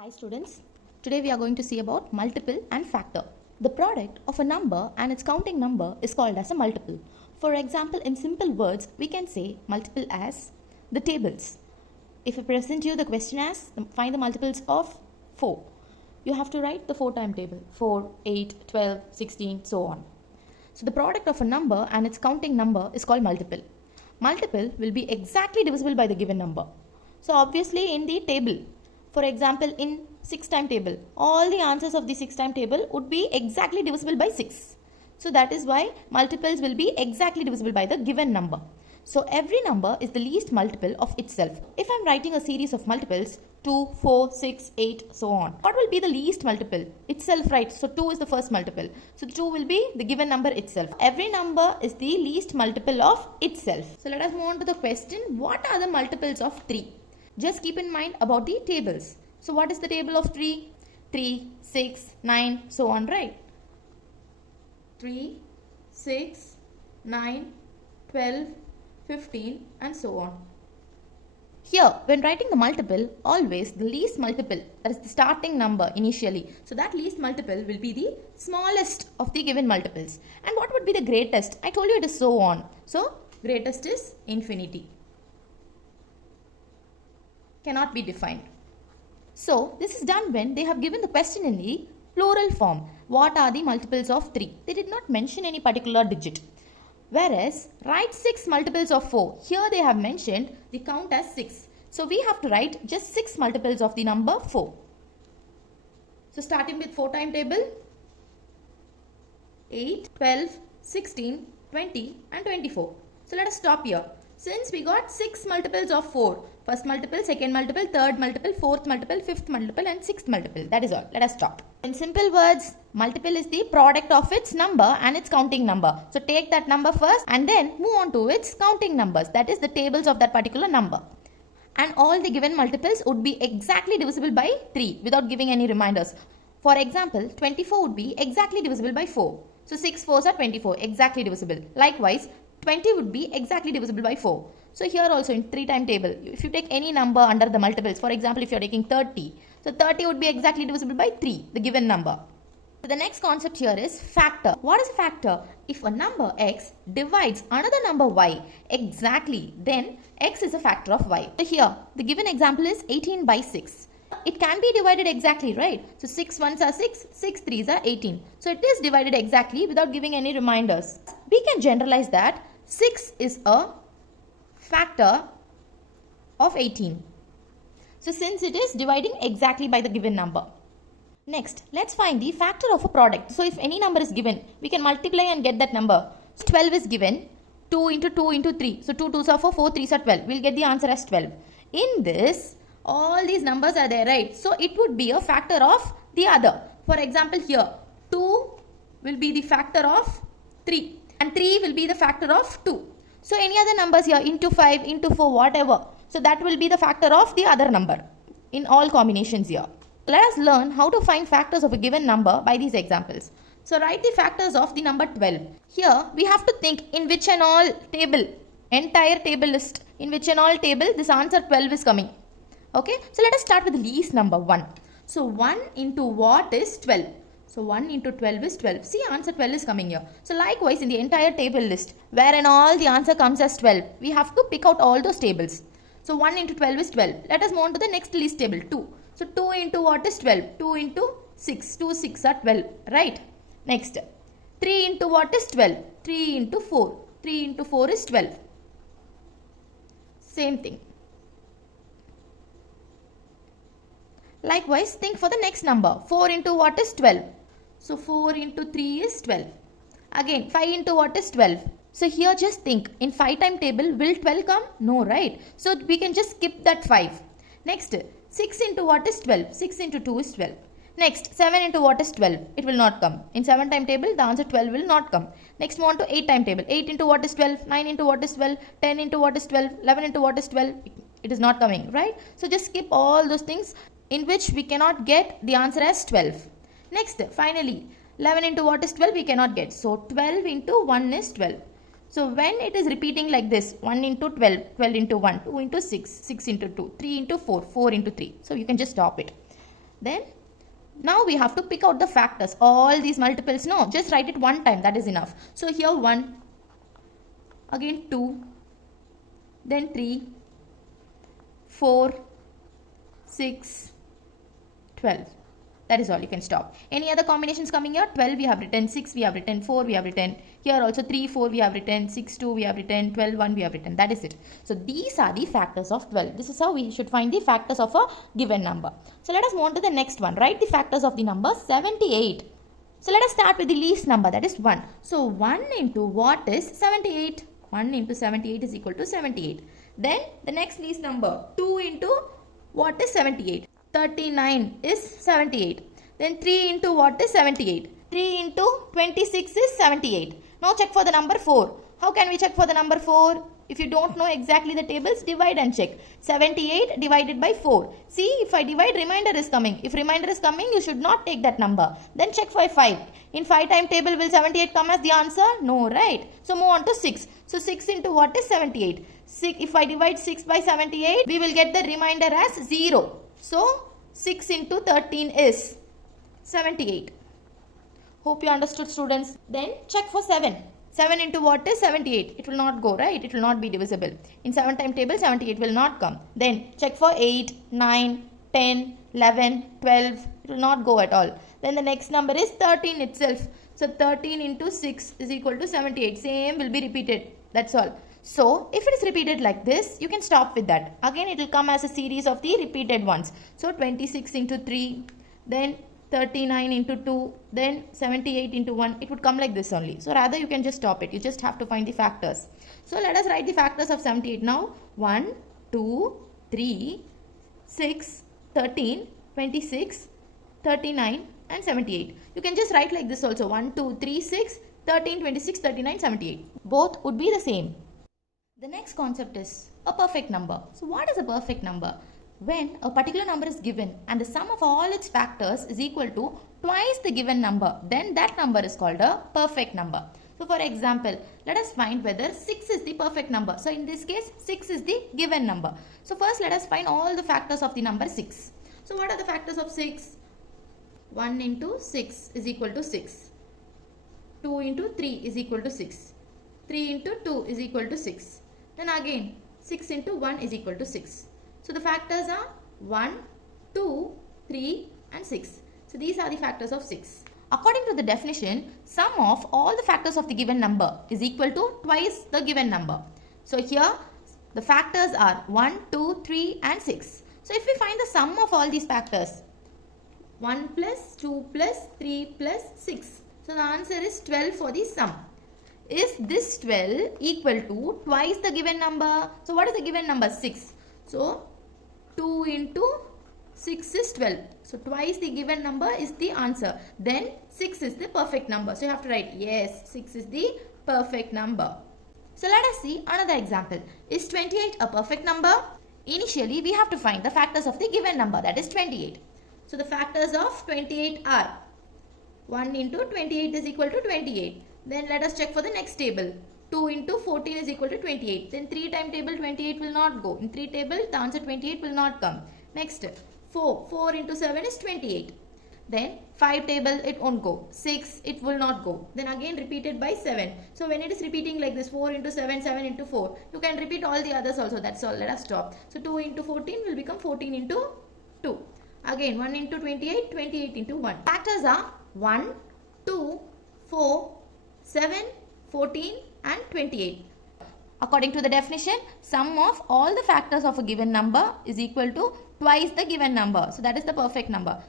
Hi students, today we are going to see about multiple and factor. The product of a number and its counting number is called as a multiple. For example, in simple words, we can say multiple as the tables. If I present you the question as find the multiples of 4, you have to write the 4 time table, 4, 8, 12, 16, so on. So the product of a number and its counting number is called multiple. Multiple will be exactly divisible by the given number. So obviously in the table, for example, in 6 time table, all the answers of the 6 time table would be exactly divisible by 6. So that is why multiples will be exactly divisible by the given number. So every number is the least multiple of itself. If I am writing a series of multiples, 2, 4, 6, 8, so on. What will be the least multiple? Itself, right? So 2 is the first multiple. So 2 will be the given number itself. Every number is the least multiple of itself. So let us move on to the question. What are the multiples of 3? Just keep in mind about the tables. So what is the table of 3? 3, 6, 9, so on, right? 3, 6, 9, 12, 15 and so on. Here, when writing the multiple, always the least multiple, that is the starting number initially. So that least multiple will be the smallest of the given multiples. And what would be the greatest? I told you it is so on. So greatest is infinity. Cannot be defined. So this is done when they have given the question in the plural form. What are the multiples of 3? They did not mention any particular digit. Whereas write 6 multiples of 4. Here they have mentioned the count as 6. So we have to write just 6 multiples of the number 4. So starting with 4 time table, 8, 12, 16, 20 and 24. So let us stop here. Since we got 6 multiples of 4, first multiple, second multiple, third multiple, fourth multiple, fifth multiple and sixth multiple. That is all. Let us stop. In simple words, multiple is the product of its number and its counting number. So take that number first and then move on to its counting numbers. That is the tables of that particular number. And all the given multiples would be exactly divisible by 3 without giving any reminders. For example, 24 would be exactly divisible by 4. So 6 4s are 24, exactly divisible. Likewise, 20 would be exactly divisible by 4. So here also in 3 time table, if you take any number under the multiples, for example, if you are taking 30, so 30 would be exactly divisible by 3, the given number. So the next concept here is factor. What is a factor? If a number x divides another number y exactly, then x is a factor of y. So here, the given example is 18 by 6. It can be divided exactly, right? So 6 1s are 6, 6 3s are 18. So it is divided exactly without giving any reminders. We can generalize that 6 is a factor of 18. So since it is dividing exactly by the given number. Next, let's find the factor of a product. So if any number is given, we can multiply and get that number. So 12 is given, 2 into 2 into 3. So 2 2s are 4, 4 3s are 12. We'll get the answer as 12. In this, all these numbers are there, right? So it would be a factor of the other. For example, here 2 will be the factor of 3 and 3 will be the factor of 2. So any other numbers here, into 5, into 4, whatever. So that will be the factor of the other number in all combinations here. Let us learn how to find factors of a given number by these examples. So write the factors of the number 12. Here we have to think in which and all table, entire table list, in which and all table this answer 12 is coming. Okay, so let us start with the least number 1. So 1 into what is 12? So 1 into 12 is 12. See, answer 12 is coming here. So likewise in the entire table list, wherein all the answer comes as 12, we have to pick out all those tables. So 1 into 12 is 12. Let us move on to the next least table, 2. So 2 into what is 12? 2 into 6. 2 6 are 12, right? Next, 3 into what is 12? 3 into 4. 3 into 4 is 12. Same thing. Likewise, think for the next number. 4 into what is 12? So 4 into 3 is 12. Again, 5 into what is 12? So here just think, in 5 time table, will 12 come? No, right? So we can just skip that 5. Next, 6 into what is 12? 6 into 2 is 12. Next, 7 into what is 12? It will not come. In 7 time table, the answer 12 will not come. Next, move on to 8 time table. 8 into what is 12? 9 into what is 12? 10 into what is 12? 11 into what is 12? It is not coming, right? So just skip all those things in which we cannot get the answer as 12. Next, finally, 11 into what is 12? We cannot get. So 12 into 1 is 12. So when it is repeating like this, 1 into 12, 12 into 1, 2 into 6, 6 into 2, 3 into 4, 4 into 3. So you can just stop it. Then now we have to pick out the factors. All these multiples, no, just write it one time, that is enough. So here 1, again 2, then 3, 4, 6, 12. That is all, you can stop. Any other combinations coming here? 12 we have written, 6 we have written, 4 we have written. Here also 3, 4 we have written, 6, 2 we have written, 12, 1 we have written. That is it. So these are the factors of 12. This is how we should find the factors of a given number. So let us move on to the next one. Write the factors of the number 78. So let us start with the least number, that is 1. So 1 into what is 78? 1 into 78 is equal to 78. Then the next least number, 2 into what is 78? 39 is 78. Then 3 into what is 78? 3 into 26 is 78. Now check for the number 4. How can we check for the number 4? If you don't know exactly the tables, divide and check. 78 divided by 4. See, if I divide, remainder is coming. If remainder is coming, you should not take that number. Then check for 5. In 5 time table, will 78 come as the answer? No, right? So move on to 6. So 6 into what is 78? If I divide 6 by 78, we will get the remainder as 0. So 6 into 13 is 78. Hope you understood, students. Then check for 7. 7 into what is 78? It will not go, right? It will not be divisible. In 7 time table, 78 will not come. Then check for 8, 9, 10, 11, 12. It will not go at all. Then the next number is 13 itself. So 13 into 6 is equal to 78. Same will be repeated. That's all. So if it is repeated like this, you can stop with that. Again, it will come as a series of the repeated ones. So 26 into 3, then 39 into 2, then 78 into 1. It would come like this only. So rather you can just stop it. You just have to find the factors. So let us write the factors of 78 now. 1, 2, 3, 6, 13, 26, 39 and 78. You can just write like this also. 1, 2, 3, 6, 13, 26, 39, 78. Both would be the same. The next concept is a perfect number. So what is a perfect number? When a particular number is given and the sum of all its factors is equal to twice the given number, then that number is called a perfect number. So for example, let us find whether 6 is the perfect number. So in this case, 6 is the given number. So first let us find all the factors of the number 6. So what are the factors of 6? 1 into 6 is equal to 6. 2 into 3 is equal to 6. 3 into 2 is equal to 6. Then again 6 into 1 is equal to 6. So the factors are 1, 2, 3 and 6. So these are the factors of 6. According to the definition, sum of all the factors of the given number is equal to twice the given number. So here the factors are 1, 2, 3 and 6. So if we find the sum of all these factors, 1 plus 2 plus 3 plus 6. So the answer is 12 for the sum. Is this 12 equal to twice the given number? So what is the given number? 6. So 2 into 6 is 12. So twice the given number is the answer. Then 6 is the perfect number. So you have to write yes, 6 is the perfect number. So let us see another example. Is 28 a perfect number? Initially we have to find the factors of the given number, that is 28. So the factors of 28 are 1 into 28 is equal to 28. Then let us check for the next table. 2 into 14 is equal to 28. Then 3 time table 28 will not go. In 3 table the answer 28 will not come. Next 4. 4 into 7 is 28. Then 5 table it won't go. 6 it will not go. Then again repeated by 7. So when it is repeating like this 4 into 7, 7 into 4. You can repeat all the others also. That's all. Let us stop. So 2 into 14 will become 14 into 2. Again 1 into 28, 28 into 1. Factors are 1, 2, 4, 7, 14 and 28. According to the definition, sum of all the factors of a given number is equal to twice the given number. So that is the perfect number.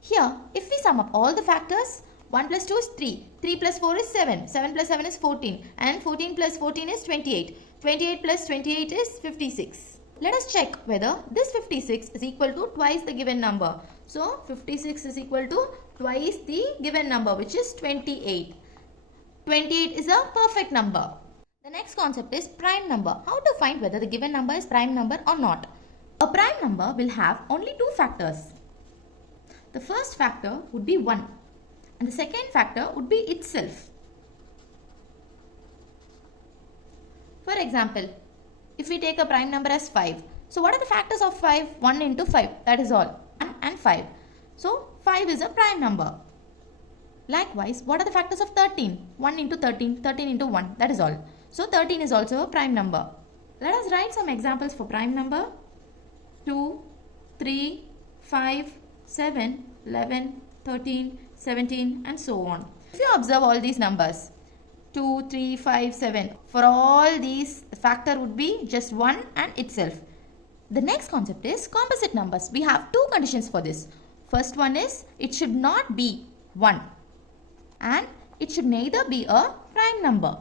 Here, if we sum up all the factors, 1 plus 2 is 3, 3 plus 4 is 7, 7 plus 7 is 14 and 14 plus 14 is 28. 28 plus 28 is 56. Let us check whether this 56 is equal to twice the given number. So 56 is equal to twice the given number, which is 28. 28 is a perfect number. The next concept is prime number. How to find whether the given number is prime number or not? A prime number will have only two factors. The first factor would be 1 and the second factor would be itself. For example, if we take a prime number as 5. So what are the factors of 5? 1 into 5. That is all. 1 and 5. So 5 is a prime number. Likewise, what are the factors of 13? 1 into 13, 13 into 1, that is all. So 13 is also a prime number. Let us write some examples for prime number. 2, 3, 5, 7, 11, 13, 17 and so on. If you observe all these numbers, 2, 3, 5, 7, for all these the factor would be just 1 and itself. The next concept is composite numbers. We have two conditions for this. First one is it should not be 1 and it should neither be a prime number.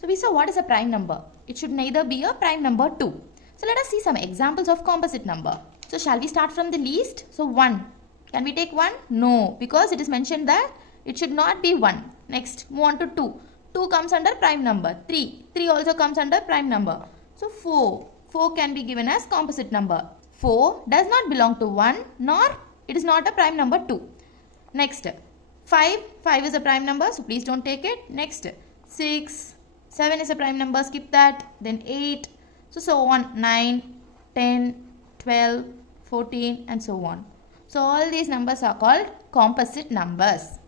So we saw what is a prime number. It should neither be a prime number 2. So let us see some examples of composite number. So shall we start from the least? So 1. Can we take 1? No, because it is mentioned that it should not be 1. Next, move on to 2. 2 comes under prime number. 3. 3 also comes under prime number. So 4. 4 can be given as composite number. 4 does not belong to 1 nor it is not a prime number 2. Next, 5. 5 is a prime number, so please don't take it. Next, 6. 7 is a prime number, skip that. Then 8. So on. 9, 10, 12, 14 and so on. So all these numbers are called composite numbers.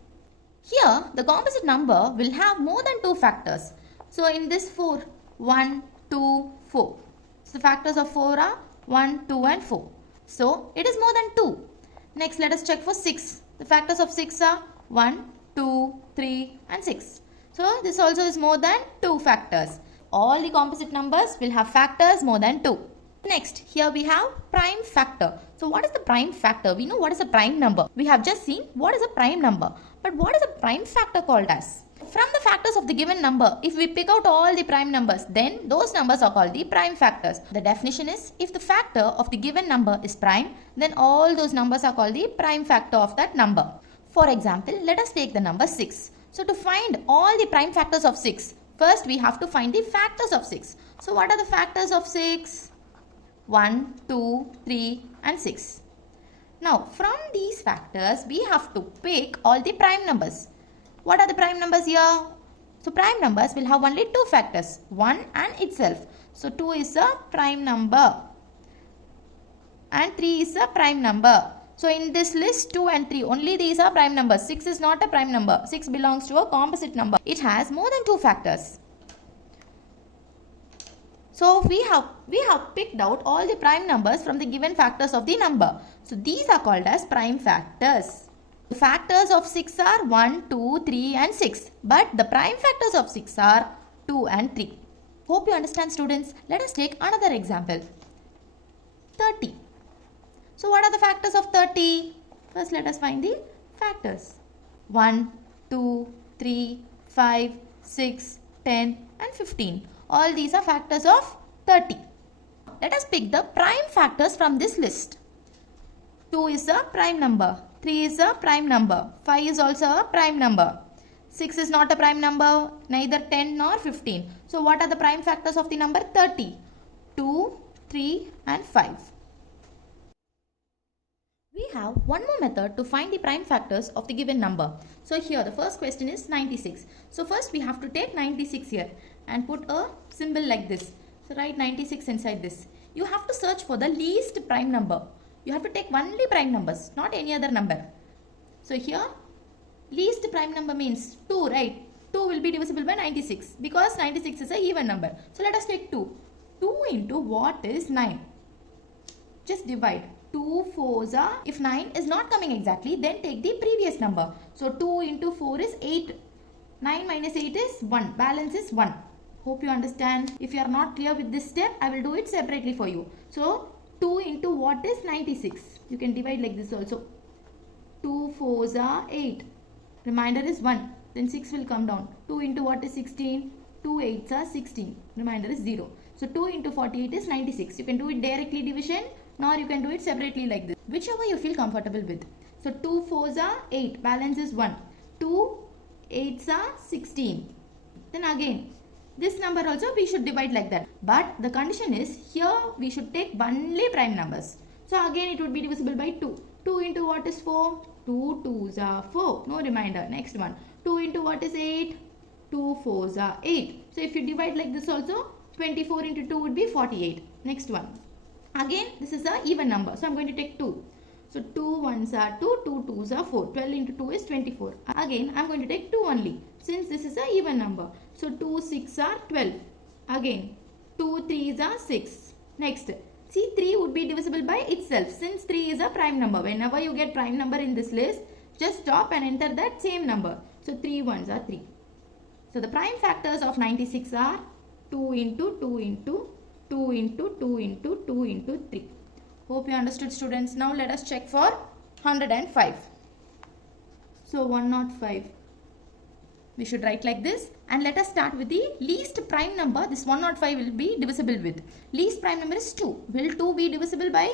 Here, the composite number will have more than 2 factors. So in this 4, 1, 2, 4. So the factors of 4 are 1, 2 and 4. So it is more than 2. Next, let us check for 6. The factors of 6 are 1, 2, 3 and 6. So this also is more than 2 factors. All the composite numbers will have factors more than 2. Next, here we have prime factor. So what is the prime factor? We know what is a prime number. We have just seen what is a prime number. But what is a prime factor called as? From the factors of the given number, if we pick out all the prime numbers, then those numbers are called the prime factors. The definition is, if the factor of the given number is prime, then all those numbers are called the prime factor of that number. For example, let us take the number 6. So to find all the prime factors of 6, first we have to find the factors of 6. So what are the factors of 6? 1, 2, 3 and 6. Now from these factors we have to pick all the prime numbers. What are the prime numbers here? So prime numbers will have only 2 factors, 1 and itself. So 2 is a prime number and 3 is a prime number. So in this list 2 and 3 only these are prime numbers. 6 is not a prime number. 6 belongs to a composite number. It has more than 2 factors. So we have picked out all the prime numbers from the given factors of the number. So these are called as prime factors. The factors of 6 are 1, 2, 3 and 6. But the prime factors of 6 are 2 and 3. Hope you understand, students. Let us take another example. 30. So what are the factors of 30? First let us find the factors. 1, 2, 3, 5, 6, 10 and 15. All these are factors of 30. Let us pick the prime factors from this list. 2 is a prime number. 3 is a prime number. 5 is also a prime number. 6 is not a prime number, neither 10 nor 15. So what are the prime factors of the number 30? 2, 3 and 5. We have one more method to find the prime factors of the given number. So here the first question is 96. So first we have to take 96 here and put a symbol like this. So write 96 inside this. You have to search for the least prime number. You have to take only prime numbers, not any other number. So here least prime number means 2, right? 2 will be divisible by 96 because 96 is an even number. So let us take 2. 2 into what is 9? Just divide. 2 4s are, if 9 is not coming exactly, then take the previous number. So 2 into 4 is 8. 9 minus 8 is 1. Balance is 1. Hope you understand. If you are not clear with this step, I will do it separately for you. So 2 into what is 96? You can divide like this also. 2 4s are 8. Remainder is 1. Then 6 will come down. 2 into what is 16? 2 8s are 16. Remainder is 0. So 2 into 48 is 96. You can do it directly division, nor you can do it separately like this. Whichever you feel comfortable with. So 2 4s are 8. Balance is 1. 2 8s are 16. Then again, this number also we should divide like that. But the condition is here we should take only prime numbers. So again it would be divisible by 2. 2 into what is 4? 2 2s are 4. No remainder. Next one. 2 into what is 8? 2 4s are 8. So if you divide like this also, 24 into 2 would be 48. Next one. Again, this is a even number. So I'm going to take 2. So 2 ones are 2, 2 twos are 4. 12 into 2 is 24. Again, I'm going to take 2 only since this is a even number. So 2 6 are 12. Again, 2 3s are 6. Next, see 3 would be divisible by itself since 3 is a prime number. Whenever you get prime number in this list, just stop and enter that same number. So 3 ones are 3. So the prime factors of 96 are 2 into 2 into 2 into 2 into 2 into 3. Hope you understood, students. Now let us check for 105. So 105. We should write like this, and let us start with the least prime number this 105 will be divisible with. Least prime number is 2. Will 2 be divisible by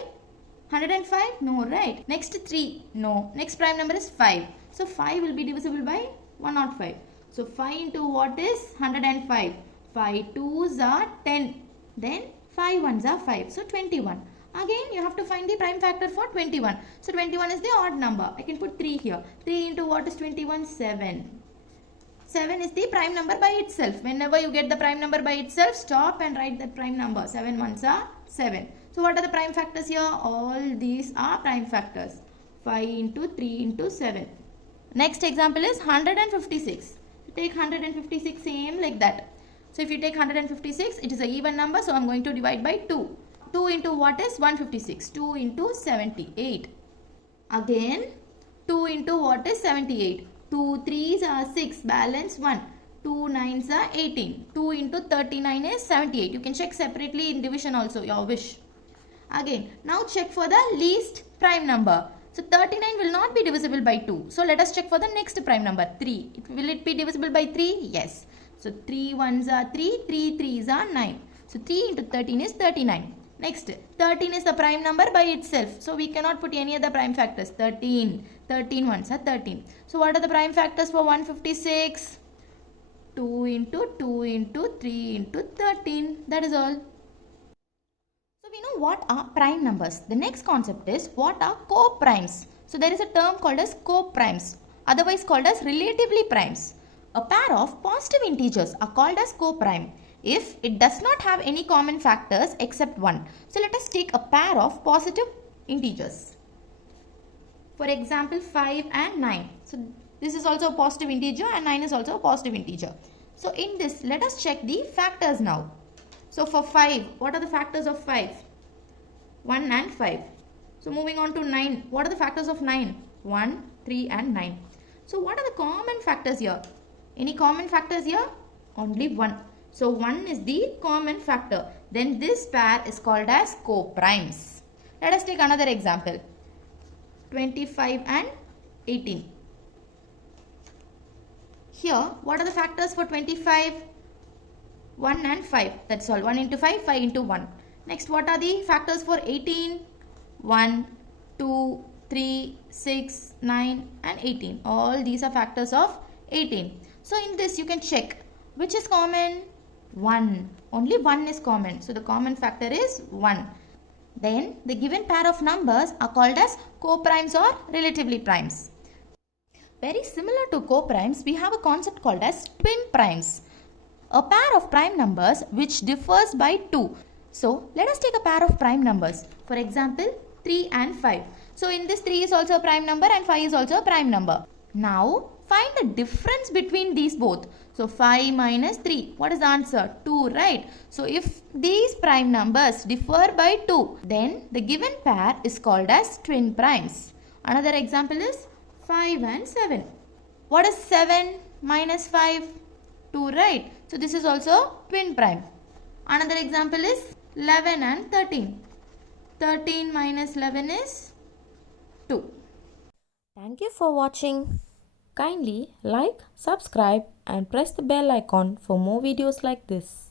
105? No, right? Next 3. No. Next prime number is 5. So 5 will be divisible by 105. So 5 into what is 105? 5 2s are 10. Then 5 1s are 5. So 21. Again, you have to find the prime factor for 21. So 21 is the odd number. I can put 3 here. 3 into what is 21? 7. 7 is the prime number by itself. Whenever you get the prime number by itself, stop and write that prime number. 7 ones are 7. So what are the prime factors here? All these are prime factors. 5 into 3 into 7. Next example is 156. Take 156 same like that. So if you take 156, it is an even number. So I am going to divide by 2. 2 into what is 156? 2 into 78. Again, 2 into what is 78? 2 3s are 6, balance 1. 2 9s are 18. 2 into 39 is 78. You can check separately in division also, your wish. Again, now check for the least prime number. So 39 will not be divisible by 2. So let us check for the next prime number, 3. Will it be divisible by 3? Yes. So 3 1s are 3, 3 3s are 9. So 3 into 13 is 39. Next, 13 is the prime number by itself. So we cannot put any other prime factors. 13. 13 ones are 13. So what are the prime factors for 156? 2 into 2 into 3 into 13. That is all. So we know what are prime numbers. The next concept is what are co-primes. So there is a term called as co-primes, otherwise called as relatively primes. A pair of positive integers are called as co-prime if it does not have any common factors except 1. So let us take a pair of positive integers. For example, 5 and 9. So this is also a positive integer and 9 is also a positive integer. So in this, let us check the factors now. So for 5, what are the factors of 5? 1 and 5. So moving on to 9, what are the factors of 9? 1, 3 and 9. So what are the common factors here? Any common factors here? Only 1. So 1 is the common factor. Then this pair is called as co-primes. Let us take another example. 25 and 18. Here, what are the factors for 25? 1 and 5. That's all. 1 into 5, 5 into 1. Next, what are the factors for 18? 1, 2, 3, 6, 9 and 18. All these are factors of 18. So in this you can check which is common. 1. Only 1 is common. So the common factor is 1. Then the given pair of numbers are called as co-primes or relatively primes. Very similar to co-primes, we have a concept called as twin primes. A pair of prime numbers which differs by 2. So let us take a pair of prime numbers. For example, 3 and 5. So in this 3 is also a prime number and 5 is also a prime number. Now find the difference between these both. So 5 minus 3. What is the answer? 2, right? So if these prime numbers differ by 2, then the given pair is called as twin primes. Another example is 5 and 7. What is 7 minus 5? 2, right? So this is also twin prime. Another example is 11 and 13. 13 minus 11 is 2. Thank you for watching. Kindly like, subscribe and press the bell icon for more videos like this.